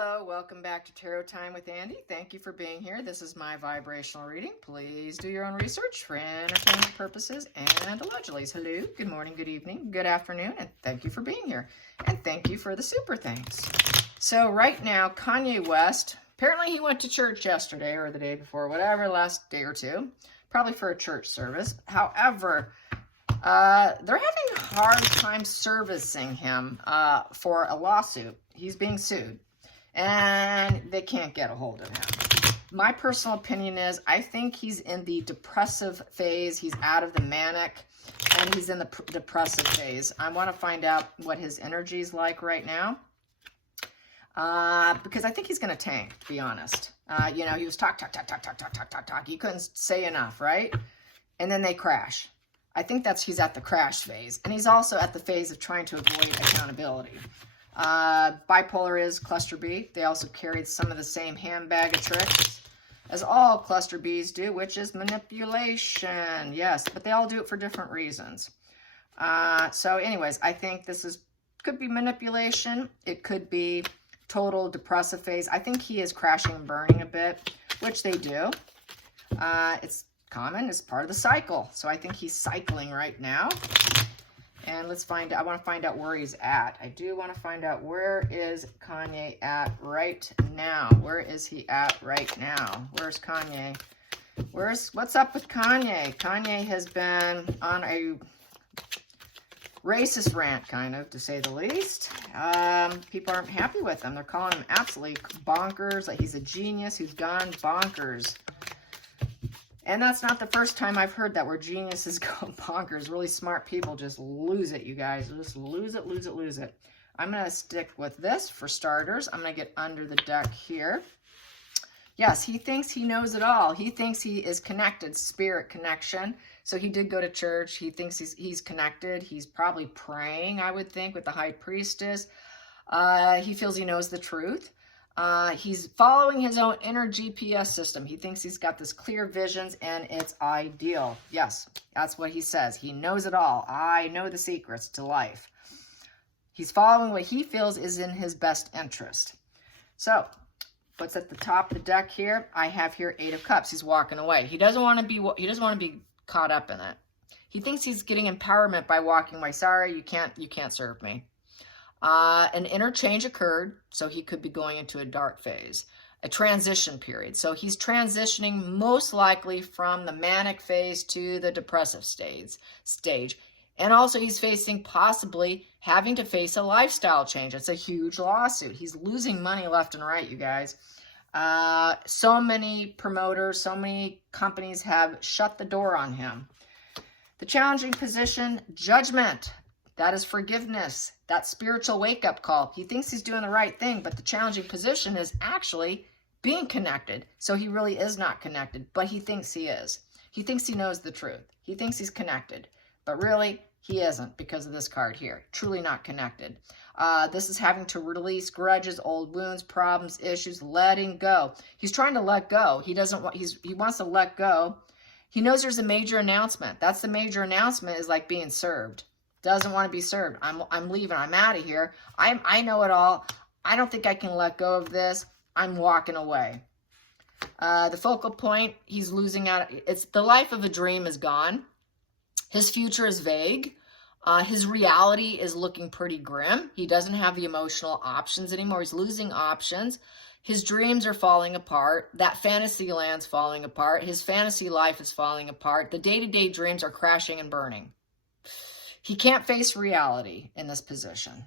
Hello, welcome back to Tarot Time with Andy. Thank you for being here. This is my vibrational reading. Please do your own research for entertainment purposes and allegedly. Hello, good morning, good evening, good afternoon, and thank you for being here. And thank you for the super thanks. So right now, Kanye West, apparently he went to church yesterday or the day before, whatever, last day or two, probably for a church service. However, they're having a hard time servicing him for a lawsuit. He's being sued. And they can't get a hold of him. My personal opinion is I think he's in the depressive phase. He's out of the manic, and he's in the depressive phase. I want to find out what his energy is like right now, because I think he's going to tank, to be honest. You know, he was talk. He couldn't say enough, right? And then they crash. I think he's at the crash phase. And he's also at the phase of trying to avoid accountability. Bipolar is cluster B. They also carried some of the same handbag of tricks as all cluster Bs do, which is manipulation. Yes, but they all do it for different reasons. So anyways, I think could be manipulation. It could be total depressive phase. I think he is crashing and burning a bit, which they do. It's common. It's part of the cycle. So I think he's cycling right now. And let's find out, I want to find out where he's at. I do want to find out, where is Kanye at right now? Where is he at right now? Where's Kanye? What's up with Kanye? Kanye has been on a racist rant, kind of, to say the least. People aren't happy with him. They're calling him absolutely bonkers, like he's a genius who's gone bonkers. And that's not the first time I've heard that, where geniuses go bonkers. Really smart people just lose it, you guys. Just lose it, lose it, lose it. I'm going to stick with this for starters. I'm going to get under the deck here. Yes, he thinks he knows it all. He thinks he is connected, spirit connection. So he did go to church. He thinks he's connected. He's probably praying, I would think, with the high priestess. He feels he knows the truth. He's following his own inner GPS system. He thinks he's got this clear visions and it's ideal. Yes, that's what he says. He knows it all. I know the secrets to life. He's following what he feels is in his best interest. So, what's at the top of the deck here? I have here 8 of Cups. He's walking away. He doesn't want to be caught up in it. He thinks he's getting empowerment by walking away. Sorry, you can't serve me. An interchange occurred, so he could be going into a dark phase, a transition period. So he's transitioning most likely from the manic phase to the depressive stage. And also he's facing possibly having to face a lifestyle change. It's a huge lawsuit. He's losing money left and right, you guys. So many promoters, so many companies have shut the door on him. The challenging position, judgment. That is forgiveness, that spiritual wake-up call. He thinks he's doing the right thing, but the challenging position is actually being connected. So he really is not connected, but he thinks he is. He thinks he knows the truth. He thinks he's connected, but really he isn't because of this card here. Truly not connected. This is having to release grudges, old wounds, problems, issues, letting go. He's trying to let go. He wants to let go. He knows there's a major announcement. That's the major announcement, is like being served. Doesn't want to be served. I'm leaving. I'm out of here. I know it all. I don't think I can let go of this. I'm walking away. The focal point, he's losing out. It's the life of a dream is gone. His future is vague. His reality is looking pretty grim. He doesn't have the emotional options anymore. He's losing options. His dreams are falling apart. That fantasy land's falling apart. His fantasy life is falling apart. The day-to-day dreams are crashing and burning. He can't face reality in this position.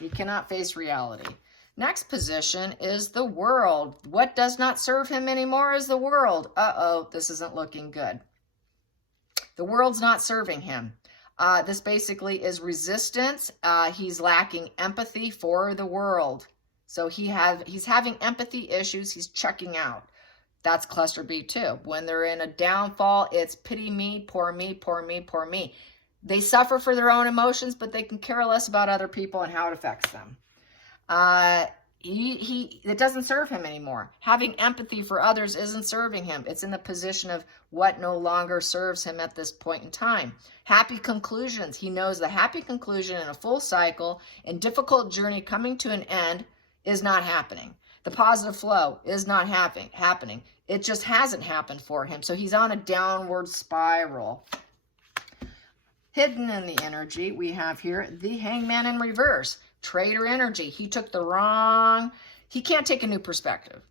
He cannot face reality. Next position is the world. What does not serve him anymore is the world. Uh-oh, this isn't looking good. The world's not serving him. This basically is resistance. He's lacking empathy for the world. So he's having empathy issues. He's checking out. That's cluster B too. When they're in a downfall, it's pity me, poor me, poor me, poor me. They suffer for their own emotions, but they can care less about other people and how it affects them. It doesn't serve him anymore. Having empathy for others isn't serving him. It's in the position of what no longer serves him at this point in time. Happy conclusions. He knows the happy conclusion in a full cycle and difficult journey coming to an end is not happening. The positive flow is not happening. It just hasn't happened for him. So he's on a downward spiral. Hidden in the energy, we have here the Hangman in reverse. Traitor energy. He took the wrong, he can't take a new perspective.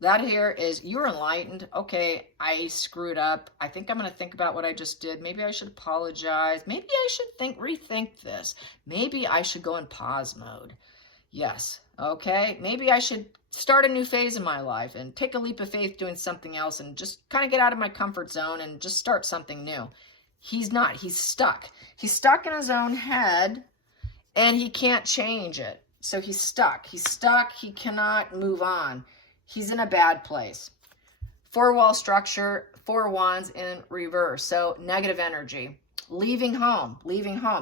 That here is, you're enlightened. Okay, I screwed up. I think I'm going to think about what I just did. Maybe I should apologize. Maybe I should rethink this. Maybe I should go in pause mode. Yes. Okay. Maybe I should start a new phase in my life and take a leap of faith doing something else and just kind of get out of my comfort zone and just start something new. He's not. He's stuck. He's stuck in his own head and he can't change it. So he's stuck. He's stuck. He cannot move on. He's in a bad place. Four-wall structure, 4 wands in reverse. So negative energy. Leaving home.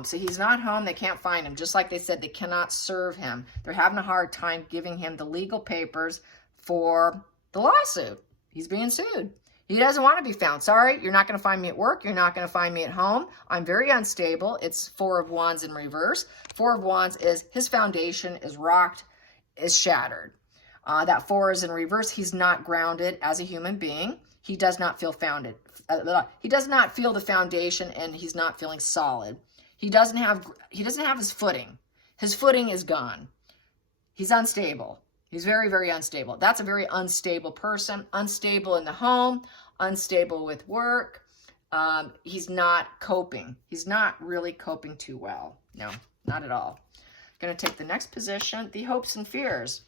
So he's not home. They can't find him. Just like they said, they cannot serve him. They're having a hard time giving him the legal papers for the lawsuit. He's being sued. He doesn't want to be found. Sorry, you're not going to find me at work. You're not going to find me at home. I'm very unstable. It's 4 of wands in reverse. 4 of wands is his foundation is rocked, is shattered. That 4 is in reverse. He's not grounded as a human being. He does not feel founded. He does not feel the foundation, and he's not feeling solid. He doesn't have his footing. His footing is gone. He's unstable. He's very, very unstable. That's a very unstable person. Unstable in the home. Unstable with work. He's not coping. He's not really coping too well. No, not at all. Going to take the next position. The hopes and fears.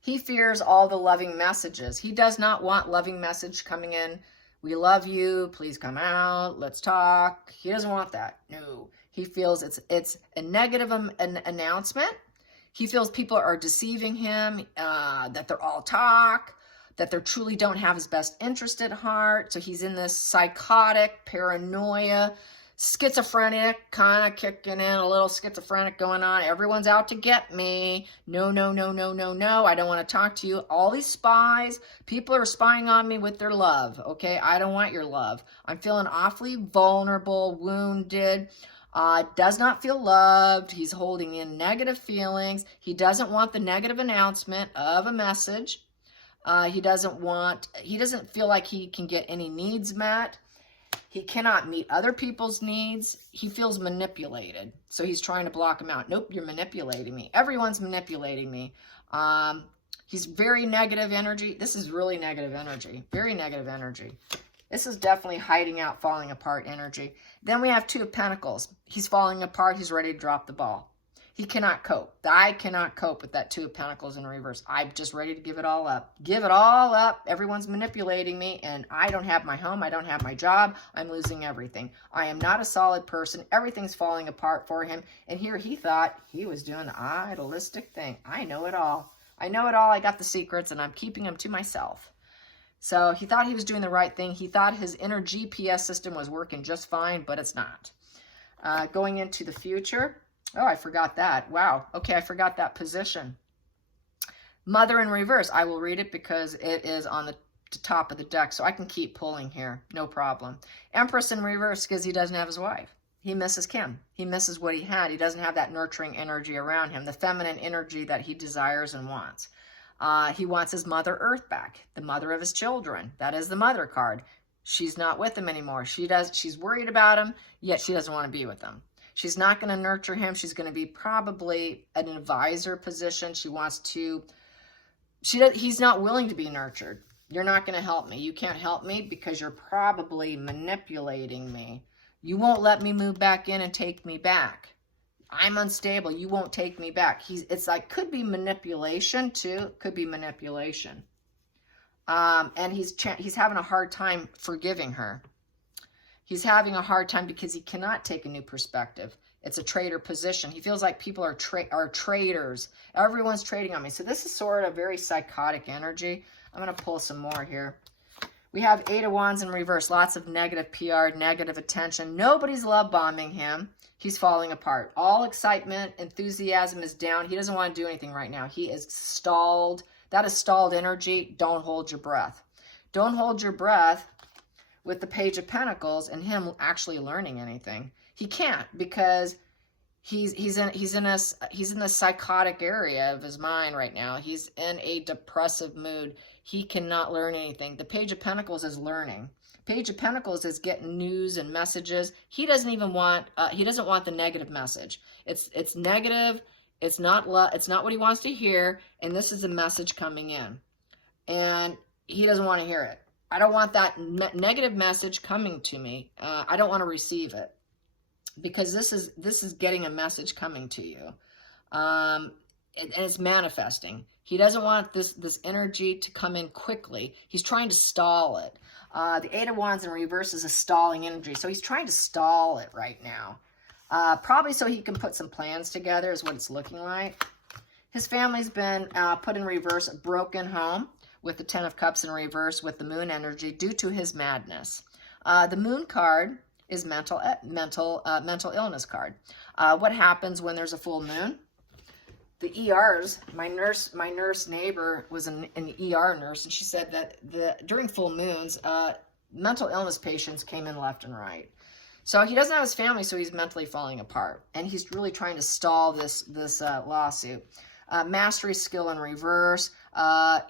He fears all the loving messages. He does not want loving message coming in. We love you. Please come out. Let's talk. He doesn't want that. No. He feels it's a negative an announcement. He feels people are deceiving him, that they're all talk, that they truly don't have his best interest at heart. So he's in this psychotic, paranoia, schizophrenic, kind of kicking in, a little schizophrenic going on. Everyone's out to get me. No, no, no, no, no, no. I don't want to talk to you. All these spies, people are spying on me with their love. Okay, I don't want your love. I'm feeling awfully vulnerable, wounded. Does not feel loved. He's holding in negative feelings. He doesn't want the negative announcement of a message. He doesn't feel like he can get any needs met. He cannot meet other people's needs. He feels manipulated. So he's trying to block him out. Nope, you're manipulating me. Everyone's manipulating me. He's very negative energy. This is really negative energy. Very negative energy. This is definitely hiding out, falling apart energy. Then we have 2 of Pentacles. He's falling apart. He's ready to drop the ball. He cannot cope. I cannot cope with that 2 of Pentacles in reverse. I'm just ready to give it all up. Give it all up. Everyone's manipulating me, and I don't have my home. I don't have my job. I'm losing everything. I am not a solid person. Everything's falling apart for him. And here he thought he was doing the idealistic thing. I know it all. I know it all. I got the secrets, and I'm keeping them to myself. So he thought he was doing the right thing. He thought his inner GPS system was working just fine, but it's not. Going into the future. Oh, I forgot that. Wow. Okay, I forgot that position. Mother in reverse. I will read it because it is on the top of the deck, so I can keep pulling here. No problem. Empress in reverse because he doesn't have his wife. He misses Kim. He misses what he had. He doesn't have that nurturing energy around him, the feminine energy that he desires and wants. He wants his Mother Earth back, the mother of his children. That is the Mother card. She's not with him anymore. She's worried about him, yet she doesn't want to be with him. She's not going to nurture him. She's going to be probably an advisor position. She wants to, he's not willing to be nurtured. You're not going to help me. You can't help me because you're probably manipulating me. You won't let me move back in and take me back. I'm unstable. You won't take me back. It's like, could be manipulation too. Could be manipulation. And he's having a hard time forgiving her. He's having a hard time because he cannot take a new perspective. It's a traitor position. He feels like people are traitors. Everyone's trading on me. So this is sort of very psychotic energy. I'm going to pull some more here. We have 8 of Wands in reverse. Lots of negative PR, negative attention. Nobody's love bombing him. He's falling apart. All excitement, enthusiasm is down. He doesn't want to do anything right now. He is stalled. That is stalled energy. Don't hold your breath. Don't hold your breath with the Page of Pentacles and him actually learning anything. He can't because He's in the psychotic area of his mind right now. He's in a depressive mood. He cannot learn anything. The Page of Pentacles is learning. Page of Pentacles is getting news and messages. He doesn't even want he doesn't want the negative message. It's negative. It's not what he wants to hear, and this is the message coming in. And he doesn't want to hear it. I don't want that negative message coming to me. I don't want to receive it. Because this is getting a message coming to you, and it's manifesting. He doesn't want this energy to come in quickly. He's trying to stall it. The Eight of Wands in reverse is a stalling energy, so he's trying to stall it right now. Probably so he can put some plans together is what it's looking like. His family's been put in reverse, a broken home with the Ten of Cups in reverse with the Moon energy due to his madness. The Moon card is mental illness card. What happens when there's a full moon? The ERs, my nurse neighbor was an ER nurse, and she said that during full moons, mental illness patients came in left and right. So he doesn't have his family, so he's mentally falling apart, and he's really trying to stall this lawsuit. Mastery skill in reverse. No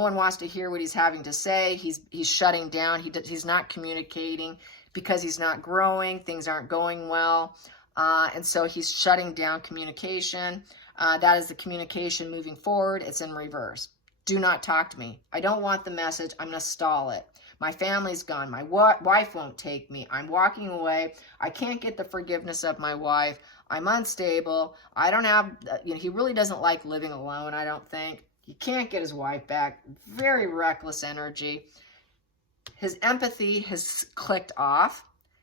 one wants to hear what he's having to say. He's shutting down. He's not communicating. Because he's not growing, things aren't going well, and so he's shutting down communication. That is the communication moving forward. It's in reverse. Do not talk to me. I don't want the message. I'm going to stall it. My family's gone. My wife won't take me. I'm walking away. I can't get the forgiveness of my wife. I'm unstable. I don't have, he really doesn't like living alone, I don't think. He can't get his wife back. Very reckless energy. His empathy has clicked off.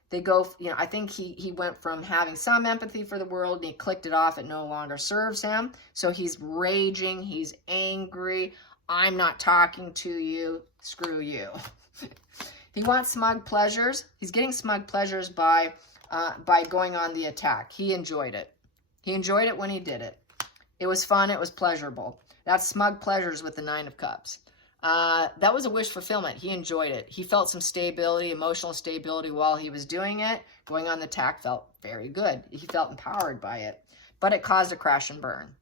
They go, I think he went from having some empathy for the world and he clicked it off. It no longer serves him. So he's raging. He's angry. I'm not talking to you. Screw you. He wants smug pleasures. He's getting smug pleasures by going on the attack. He enjoyed it. He enjoyed it when he did it. It was fun. It was pleasurable. That's smug pleasures with the Nine of Cups. That was a wish fulfillment. He enjoyed it. He felt some stability, emotional stability while he was doing it. Going on the attack felt very good. He felt empowered by it, but it caused a crash and burn.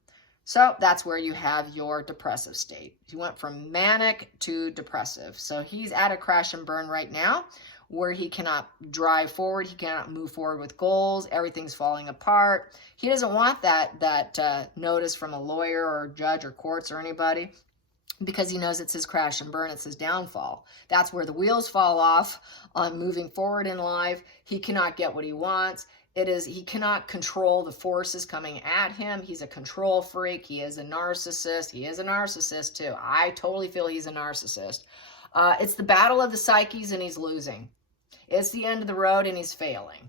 So that's where you have your depressive state. He went from manic to depressive. So he's at a crash and burn right now where he cannot drive forward. He cannot move forward with goals. Everything's falling apart. He doesn't want that notice from a lawyer or judge or courts or anybody, because he knows it's his crash and burn, it's his downfall. That's where the wheels fall off on moving forward in life. He cannot get what he wants. He cannot control the forces coming at him. He's a control freak. He is a narcissist. He is a narcissist too. I totally feel he's a narcissist. It's the battle of the psyches and he's losing. It's the end of the road and he's failing.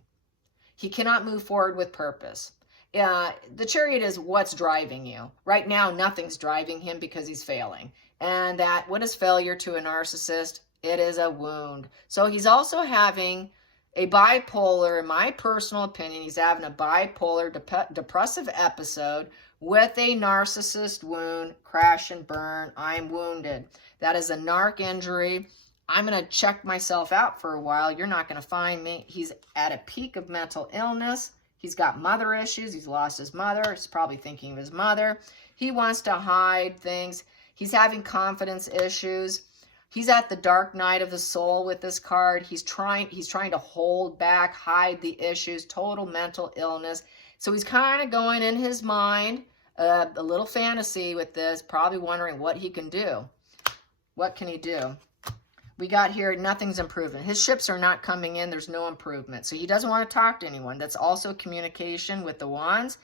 He cannot move forward with purpose. The Chariot is what's driving you. Right now, nothing's driving him because he's failing. And what is failure to a narcissist? It is a wound. So he's also having a bipolar, in my personal opinion, he's having a bipolar depressive episode with a narcissist wound, crash and burn. I'm wounded. That is a narc injury. I'm going to check myself out for a while. You're not going to find me. He's at a peak of mental illness. He's got mother issues. He's lost his mother. He's probably thinking of his mother. He wants to hide things. He's having confidence issues. He's at the dark night of the soul with this card. He's trying to hold back, hide the issues, total mental illness. So he's kind of going in his mind, a little fantasy with this, probably wondering what he can do. What can he do? We got here, nothing's improving. His ships are not coming in. There's no improvement. So he doesn't want to talk to anyone. That's also communication with the wands.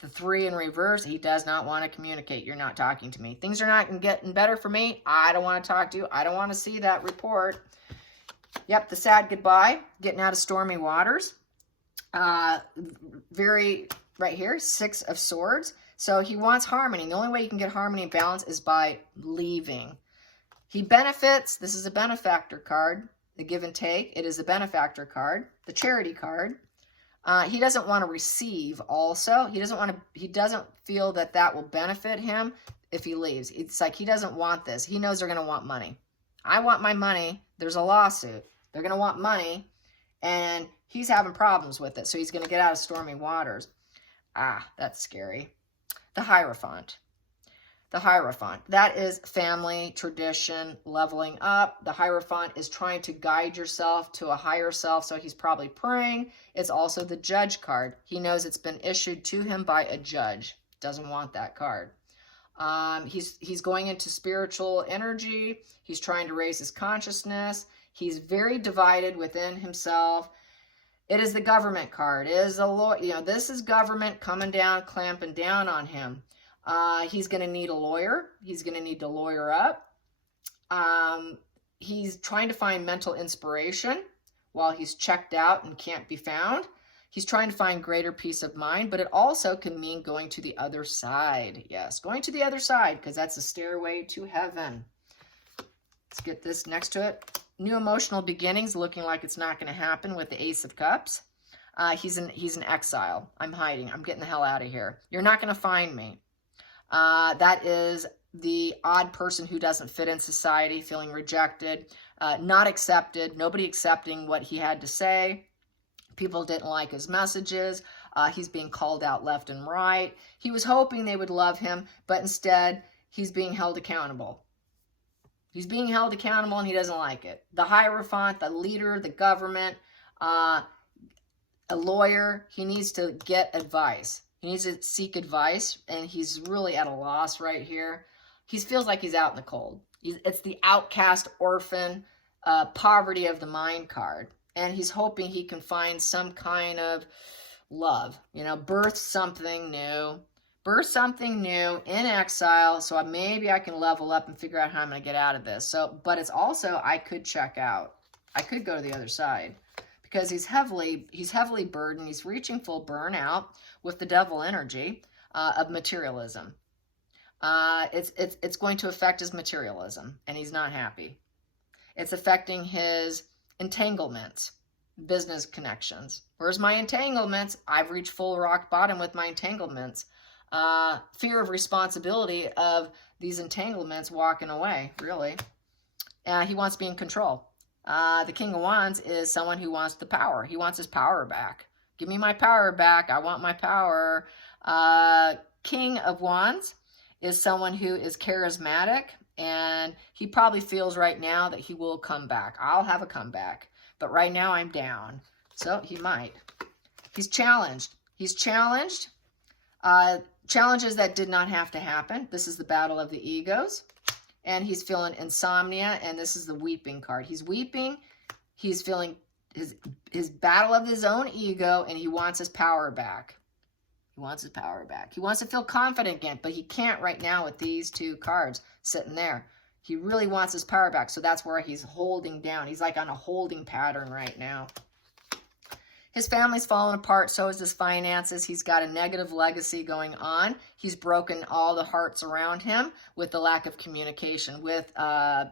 The 3 in reverse, he does not want to communicate. You're not talking to me. Things are not getting better for me. I don't want to talk to you. I don't want to see that report. Yep, the sad goodbye. Getting out of stormy waters. Right here, 6 of Swords. So he wants harmony. The only way you can get harmony and balance is by leaving. He benefits. This is a benefactor card. The give and take. It is a benefactor card. The charity card. He doesn't want to receive also. He doesn't feel that will benefit him if he leaves. It's like he doesn't want this. He knows they're going to want money. I want my money. There's a lawsuit. They're going to want money. And he's having problems with it. So he's going to get out of stormy waters. That's scary. The Hierophant. The Hierophant. That is family, tradition, leveling up. The Hierophant is trying to guide yourself to a higher self, so he's probably praying. It's also the Judge card. He knows it's been issued to him by a judge. Doesn't want that card. He's going into spiritual energy. He's trying to raise his consciousness. He's very divided within himself. It is the Government card. It is a law. This is government coming down, clamping down on him. He's going to need a lawyer. He's going to need to lawyer up. He's trying to find mental inspiration while he's checked out and can't be found. He's trying to find greater peace of mind, but it also can mean going to the other side. Yes, going to the other side, because that's a stairway to heaven. Let's get this next to it. New emotional beginnings, looking like it's not going to happen with the Ace of Cups. He's in exile. I'm hiding. I'm getting the hell out of here. You're not going to find me. That is the odd person who doesn't fit in society, feeling rejected, not accepted, nobody accepting what he had to say. People didn't like his messages. He's being called out left and right. He was hoping they would love him, but instead he's being held accountable. He's being held accountable and he doesn't like it. The Hierophant, the leader, the government, a lawyer, he needs to get advice. He needs to seek advice, and he's really at a loss right here. He feels like he's out in the cold. It's the outcast, orphan, poverty of the mind card. And he's hoping he can find some kind of love, birth something new. Birth something new in exile, so maybe I can level up and figure out how I'm going to get out of this. But it's also, I could check out. I could go to the other side. Because he's heavily burdened. He's reaching full burnout with the devil energy of materialism. It's going to affect his materialism, and he's not happy. It's affecting his entanglements, business connections. Where's my entanglements? I've reached full rock bottom with my entanglements. Fear of responsibility of these entanglements walking away, really. He wants to be in control. The King of Wands is someone who wants the power. He wants his power back. Give me my power back. I want my power. King of Wands is someone who is charismatic, and he probably feels right now that he will come back. I'll have a comeback. But right now I'm down. So he might. He's challenged. He's challenged. Challenges that did not have to happen. This is the battle of the egos. And he's feeling insomnia, and this is the weeping card. He's weeping. He's feeling his battle of his own ego, and he wants his power back. He wants his power back. He wants to feel confident again, but he can't right now with these two cards sitting there. He really wants his power back, so that's where he's holding down. He's like on a holding pattern right now. His family's falling apart, so is his finances. He's got a negative legacy going on. He's broken all the hearts around him with the lack of communication with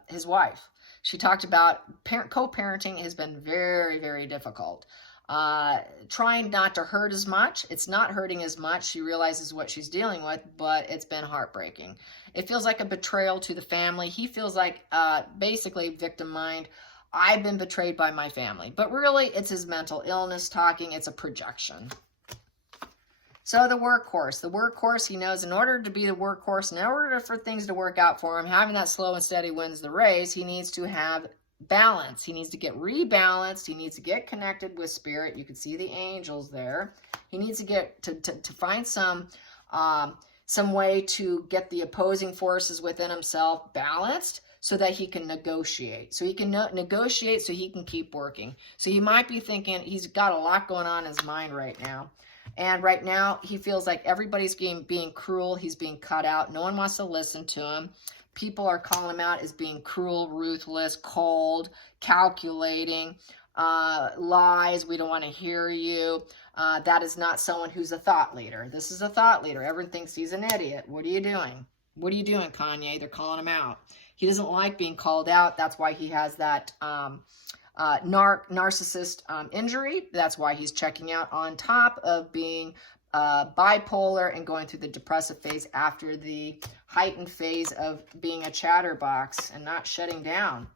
his wife. She talked about co-parenting has been very, very difficult. Trying not to hurt as much. It's not hurting as much. She realizes what she's dealing with, but it's been heartbreaking. It feels like a betrayal to the family. He feels like basically victim mind. I've been betrayed by my family. But really, it's his mental illness talking. It's a projection. So the workhorse. The workhorse, he knows in order to be the workhorse, in order for things to work out for him, having that slow and steady wins the race, he needs to have balance. He needs to get rebalanced. He needs to get connected with spirit. You can see the angels there. He needs to get to find some way to get the opposing forces within himself balanced, so that he can negotiate. So he can negotiate so he can keep working. So he might be thinking, he's got a lot going on in his mind right now. And right now, he feels like everybody's being cruel. He's being cut out. No one wants to listen to him. People are calling him out as being cruel, ruthless, cold, calculating, lies. We don't want to hear you. That is not someone who's a thought leader. This is a thought leader. Everyone thinks he's an idiot. What are you doing? What are you doing, Kanye? They're calling him out. He doesn't like being called out. That's why he has that narcissist injury. That's why he's checking out, on top of being bipolar and going through the depressive phase after the heightened phase of being a chatterbox and not shutting down.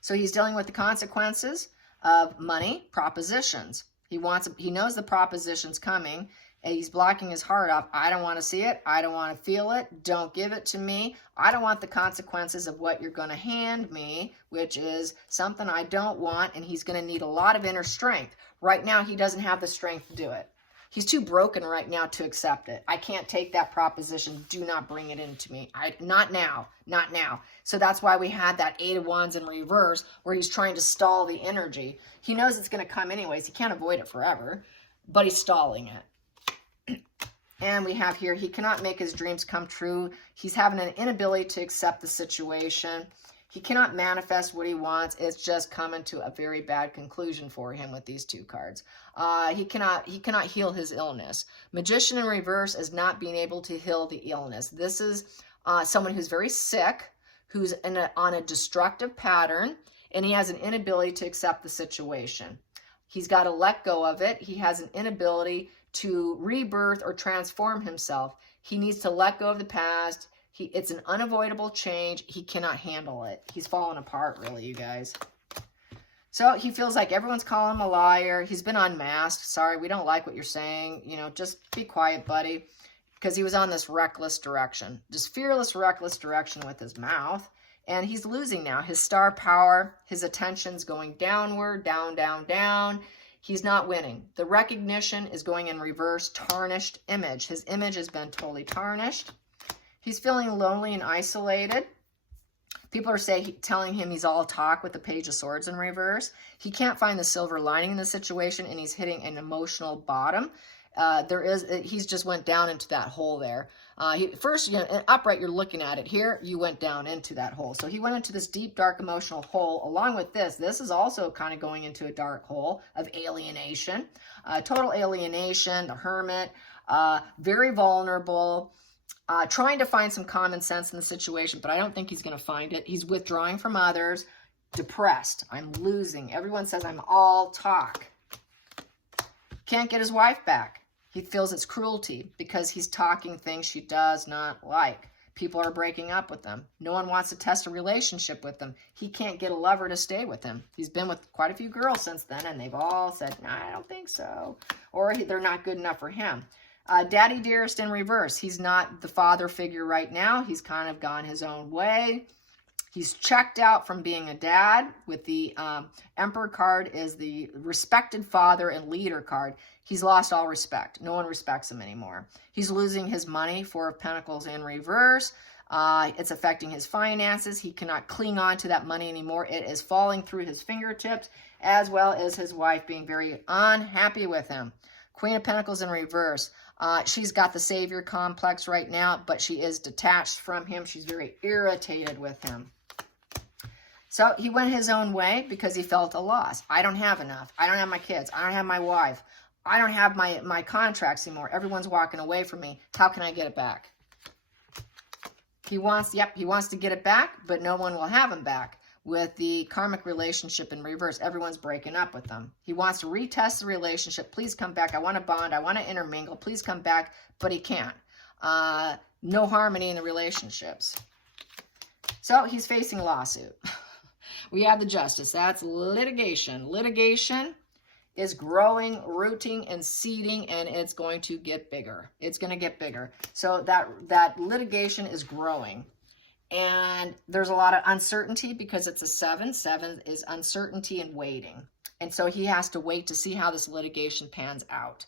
So he's dealing with the consequences of money, propositions. He knows the proposition's coming. And he's blocking his heart off. I don't want to see it. I don't want to feel it. Don't give it to me. I don't want the consequences of what you're going to hand me, which is something I don't want. And he's going to need a lot of inner strength. Right now, he doesn't have the strength to do it. He's too broken right now to accept it. I can't take that proposition. Do not bring it into me. Not now. Not now. So that's why we had that 8 of Wands in reverse where he's trying to stall the energy. He knows it's going to come anyways. He can't avoid it forever, but he's stalling it. And we have here, he cannot make his dreams come true. He's having an inability to accept the situation. He cannot manifest what he wants. It's just coming to a very bad conclusion for him with these 2 cards. He cannot heal his illness. Magician in reverse is not being able to heal the illness. This is someone who's very sick, who's on a destructive pattern, and he has an inability to accept the situation. He's got to let go of it. He has an inability to rebirth or transform himself. He needs to let go of the past. It's an unavoidable change. He cannot handle it. He's falling apart, really, you guys. So he feels like everyone's calling him a liar. He's been unmasked. Sorry, we don't like what you're saying. You know, just be quiet, buddy. Because he was on this reckless direction. Just fearless, reckless direction with his mouth. And he's losing now. His star power, his attention's going downward, down, down, down. He's not winning. The recognition is going in reverse, tarnished image. His image has been totally tarnished. He's feeling lonely and isolated. People are telling him he's all talk with the Page of Swords in reverse. He can't find the silver lining in the situation, and he's hitting an emotional bottom. He's just went down into that hole there. First, upright, you're looking at it here. You went down into that hole. So he went into this deep, dark, emotional hole. Along with this is also kind of going into a dark hole of alienation. Total alienation, the Hermit, very vulnerable, trying to find some common sense in the situation, but I don't think he's going to find it. He's withdrawing from others, depressed. I'm losing. Everyone says I'm all talk. Can't get his wife back. He feels it's cruelty because he's talking things she does not like. People are breaking up with him. No one wants to test a relationship with him. He can't get a lover to stay with him. He's been with quite a few girls since then, and they've all said, nah, I don't think so. Or they're not good enough for him. Daddy Dearest in reverse. He's not the father figure right now. He's kind of gone his own way. He's checked out from being a dad. With the Emperor card is the respected father and leader card. He's lost all respect. No one respects him anymore. He's losing his money, 4 of Pentacles in reverse. It's affecting his finances. He cannot cling on to that money anymore. It is falling through his fingertips, as well as his wife being very unhappy with him. Queen of Pentacles in reverse. She's got the savior complex right now, but she is detached from him. She's very irritated with him. So he went his own way because he felt a loss. I don't have enough. I don't have my kids. I don't have my wife. I don't have my contracts anymore. Everyone's walking away from me. How can I get it back? He wants to get it back, but no one will have him back. With the karmic relationship in reverse, everyone's breaking up with them. He wants to retest the relationship. Please come back. I want to bond. I want to intermingle. Please come back, but he can't. No harmony in the relationships. So he's facing a lawsuit. We have the Justice. That's litigation. Litigation is growing, rooting, and seeding, and it's going to get bigger. It's going to get bigger. So that litigation is growing. And there's a lot of uncertainty because it's a 7. 7 is uncertainty and waiting. And so he has to wait to see how this litigation pans out.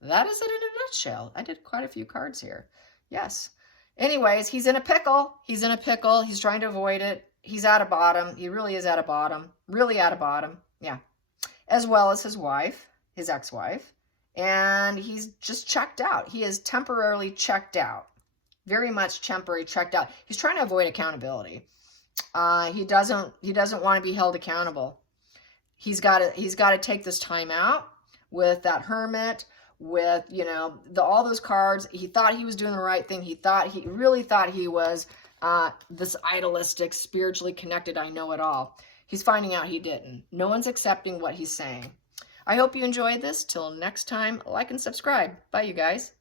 That is it in a nutshell. I did quite a few cards here. Yes. Anyways, he's in a pickle. He's in a pickle. He's trying to avoid it. He's at a bottom. He really is at a bottom. Really at a bottom. Yeah. As well as his wife, his ex-wife. And he's just checked out. He is temporarily checked out. Very much temporary checked out. He's trying to avoid accountability. He doesn't want to be held accountable. He's got to take this time out with that Hermit, with, all those cards. He thought he was doing the right thing. He really thought he was this idealistic, spiritually connected, I know it all. He's finding out he didn't. No one's accepting what he's saying. I hope you enjoyed this. Till next time, like and subscribe. Bye, you guys.